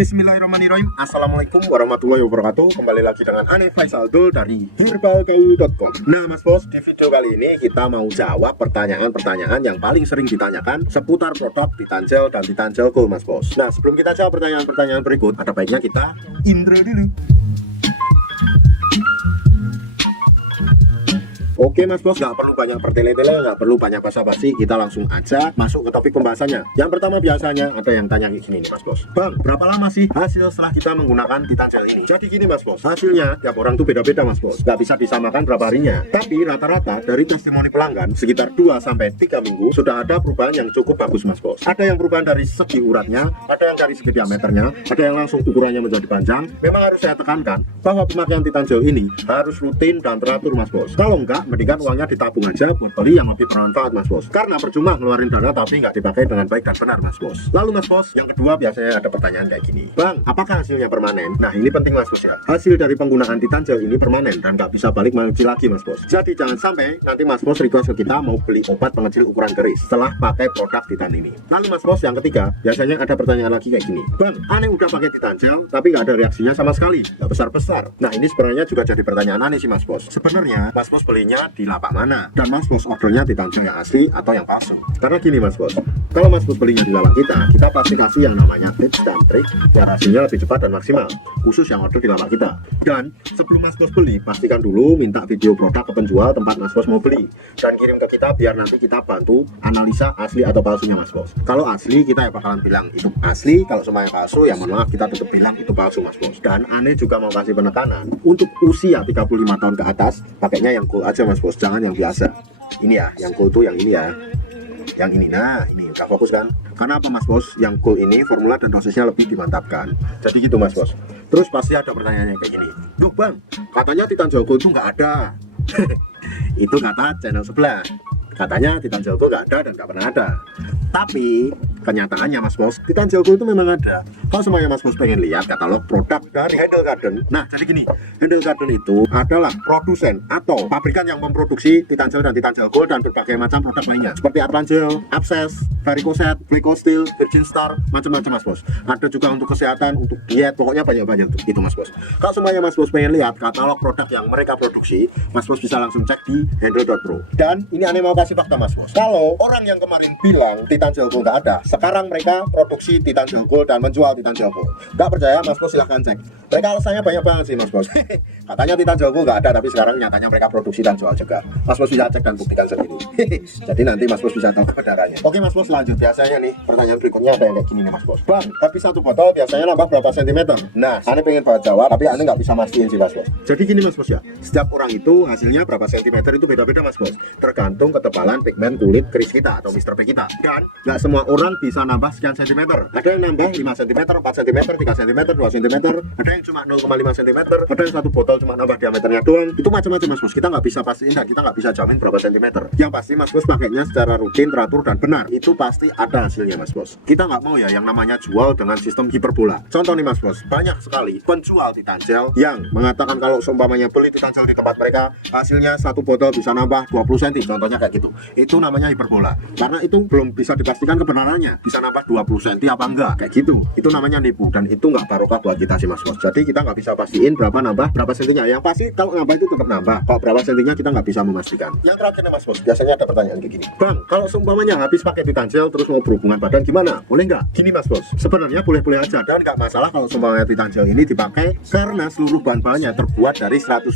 Bismillahirrahmanirrahim. Assalamualaikum warahmatullahi wabarakatuh. Kembali lagi dengan Ane Faisal Dul dari herbalgaul.com. Nah Mas Bos, di video kali ini kita mau jawab pertanyaan-pertanyaan yang paling sering ditanyakan seputar produk Titanjel dan Titanjel Gold Mas Bos. Nah sebelum kita jawab pertanyaan-pertanyaan berikut, ada baiknya kita intro dulu. Oke Mas Bos, nggak perlu banyak bertele-tele, nggak perlu banyak basa-basi, kita langsung aja masuk ke topik pembahasannya. Yang pertama biasanya ada yang tanya gini nih Mas Bos, Bang, berapa lama sih hasil setelah kita menggunakan Titanjel ini? Jadi gini Mas Bos, hasilnya tiap orang tuh beda-beda Mas Bos, nggak bisa disamakan berapa harinya. Tapi rata-rata dari testimoni pelanggan sekitar 2-3 minggu sudah ada perubahan yang cukup bagus Mas Bos. Ada yang perubahan dari segi uratnya, ada yang dari segi diameternya, ada yang langsung ukurannya menjadi panjang. Memang harus saya tekankan bahwa pemakaian Titanjel ini harus rutin dan teratur Mas Bos. Kalau enggak, mendingan uangnya ditabung aja buat beli yang lebih bermanfaat Mas Bos, karena percuma ngeluarin dana tapi nggak dipakai dengan baik dan benar Mas Bos. Lalu Mas Bos, yang kedua biasanya ada pertanyaan kayak gini, Bang, apakah hasilnya permanen? Nah ini penting Mas Bos ya, hasil dari penggunaan Titanjel ini permanen dan nggak bisa balik mengecil lagi Mas Bos. Jadi jangan sampai nanti Mas Bos request ke kita mau beli obat pengecil ukuran keris setelah pakai produk Titan ini. Lalu Mas Bos, yang ketiga biasanya ada pertanyaan lagi kayak gini, Bang, aneh udah pakai Titanjel tapi nggak ada reaksinya sama sekali, nggak besar-besar. Nah ini sebenarnya juga jadi pertanyaan aneh sih Mas Bos. Sebenarnya Mas Bos belinya di lapak mana, dan Mas Bos ordernya Titanjel yang asli atau yang palsu. Karena gini Mas Bos, kalau Mas Bos belinya di lapak kita pasti kasih yang namanya tips dan trik biar hasilnya lebih cepat dan maksimal, khusus yang order di lapak kita. Dan sebelum Mas Bos beli, pastikan dulu minta video produk ke penjual tempat Mas Bos mau beli dan kirim ke kita biar nanti kita bantu analisa asli atau palsunya Mas Bos. Kalau asli kita ya bakalan bilang itu asli, kalau semuanya palsu ya mohon maaf kita tetap bilang itu palsu Mas Bos. Dan aneh juga mau kasih penekanan untuk usia 35 tahun ke atas pakainya yang cool aja Mas Bos, jangan yang biasa. Ini ya, yang cool tuh yang ini ya, yang ini. Nah ini udah fokus kan, karena apa Mas Bos, yang cool ini formula dan dosisnya lebih dimantapkan. Jadi gitu Mas Bos. Terus pasti ada pertanyaannya kayak gini, duh Bang, katanya Titanjel Gold itu nggak ada. Itu kata channel sebelah, katanya Titanjel Gold nggak ada dan nggak pernah ada. Tapi kenyataannya Mas Bos, Titanjel Gold itu memang ada. Kalau semuanya Mas Bos pengen lihat katalog produk dari Handle Garden, nah jadi gini, Handle Garden itu adalah produsen atau pabrikan yang memproduksi Titanjel dan Titanjel Gold dan berbagai macam produk lainnya seperti Artangel, Abscess, Varicocet, Glycostil, Virgin Star, macam-macam Mas Bos. Ada juga untuk kesehatan, untuk diet, pokoknya banyak-banyak itu Mas Bos. Kalau semuanya Mas Bos pengen lihat katalog produk yang mereka produksi, Mas Bos bisa langsung cek di handle.pro. Dan ini aneh mau kasih fakta Mas Bos, kalau orang yang kemarin bilang Titanjel Gold nggak ada, sekarang mereka produksi Titanjel Gold dan menjual Titanjel Gold. Nggak percaya Mas Bos silahkan cek. Mereka alasannya banyak banget sih Mas Bos. Katanya Titanjel Gold nggak ada, tapi sekarang nyatanya mereka produksi dan jual juga. Mas Bos bisa cek dan buktikan sendiri. Jadi nanti Mas Bos bisa tahu kebenarannya. Oke Mas Bos, lanjut. Biasanya nih pertanyaan berikutnya ada yang kayak gini nih Mas Bos, Bang, habis satu botol biasanya nambah berapa sentimeter? Nah Ane pengen banget jawab tapi Ane nggak bisa mastiin sih Mas Bos. Jadi gini Mas Bos ya, setiap orang itu hasilnya berapa sentimeter itu beda-beda Mas Bos, tergantung ketebalan pigmen kulit keris kita atau Mr. P kita. Dan nggak semua orang bisa nambah sekian sentimeter. Ada yang nambah 5 cm, 4 cm, 3 cm, 2 cm, ada yang cuma 0,5 cm, ada yang satu botol cuma nambah diameternya doang. Itu macam-macam Mas Bos, kita nggak bisa pastiin dan kita nggak bisa jamin berapa sentimeter. Yang pasti Mas Bos pakainya secara rutin, teratur dan benar, itu pasti ada hasilnya Mas Bos. Kita nggak mau ya yang namanya jual dengan sistem hiperbola. Contoh nih Mas Bos, banyak sekali penjual Titanjel yang mengatakan kalau seumpamanya beli Titanjel di tempat mereka hasilnya satu botol bisa nambah 20 cm, contohnya kayak gitu. Itu namanya hiperbola, karena itu belum bisa dipastikan kebenarannya bisa nambah 20 cm apa enggak, kayak gitu. Itu namanya nipu dan itu nggak barokah buat kita sih Mas Bos. Jadi kita nggak bisa pastiin berapa nambah berapa sentinya. Yang pasti kalau nambah itu tetap nambah, kalau berapa sentinya kita nggak bisa memastikan. Yang terakhir nih Mas Bos, biasanya ada pertanyaan kayak gini, Bang, kalau seumpamanya habis pakai Titanjel terus mau berhubungan badan gimana, boleh nggak? Gini Mas Bos, sebenarnya boleh-boleh aja dan nggak masalah kalau seumpamanya Titanjel ini dipakai karena seluruh bahan-bahannya terbuat dari 100%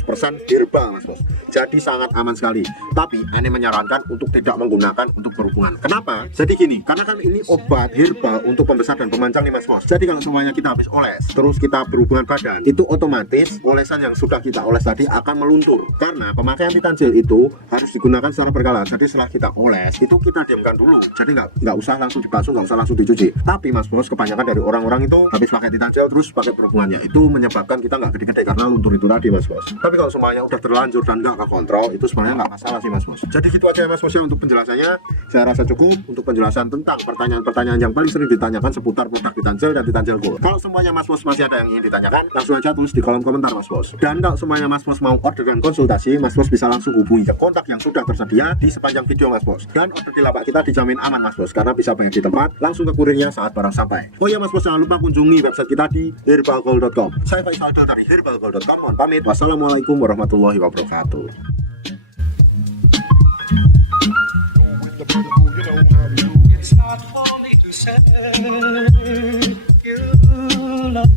herbal Mas Bos. Jadi sangat aman sekali. Tapi Ane menyarankan untuk tidak menggunakan untuk berhubungan. Kenapa? Jadi gini, karena kan ini obat herbal untuk pembesar dan pemancang nih Mas Bos. Jadi kalau semuanya kita habis oles terus kita berhubungan badan, itu otomatis olesan yang sudah kita oles tadi akan meluntur. Karena pemakaian Titanjel itu harus digunakan secara berkala. Jadi setelah kita oles itu kita diamkan dulu. Jadi nggak usah langsung dibasuh, nggak usah langsung dicuci. Tapi Mas Bos, kebanyakan dari orang-orang itu habis pakai Titanjel terus pakai berhubungannya, itu menyebabkan kita nggak gede-gede karena luntur itu tadi Mas Bos. Tapi kalau semuanya udah terlanjur dan nggak kekontrol, itu sebenarnya nggak masalah sih Mas Bos. Jadi gitu aja Mas Bos ya untuk penjelasannya. Saya rasa cukup untuk penjelasan tentang pertanyaan-pertanyaan yang paling sering ditanyakan seputar produk Titanjel dan Titan Gel Cool. Kalau semuanya Mas Bos masih ada yang ingin ditanyakan, langsung aja tulis di kolom komentar Mas Bos. Dan kalau semuanya Mas Bos mau order dan konsultasi, Mas Bos bisa langsung hubungi ke kontak yang sudah tersedia di sepanjang video Mas Bos. Dan order di lapak kita dijamin aman Mas Bos, karena bisa banyak di tempat, langsung ke kurirnya saat barang sampai. Oh ya Mas Bos, jangan lupa kunjungi website kita di herbalgold.com. Saya Faisal dari herbalgold.com. Mohon pamit. Wassalamualaikum warahmatullahi wabarakatuh. It's not for me to say you love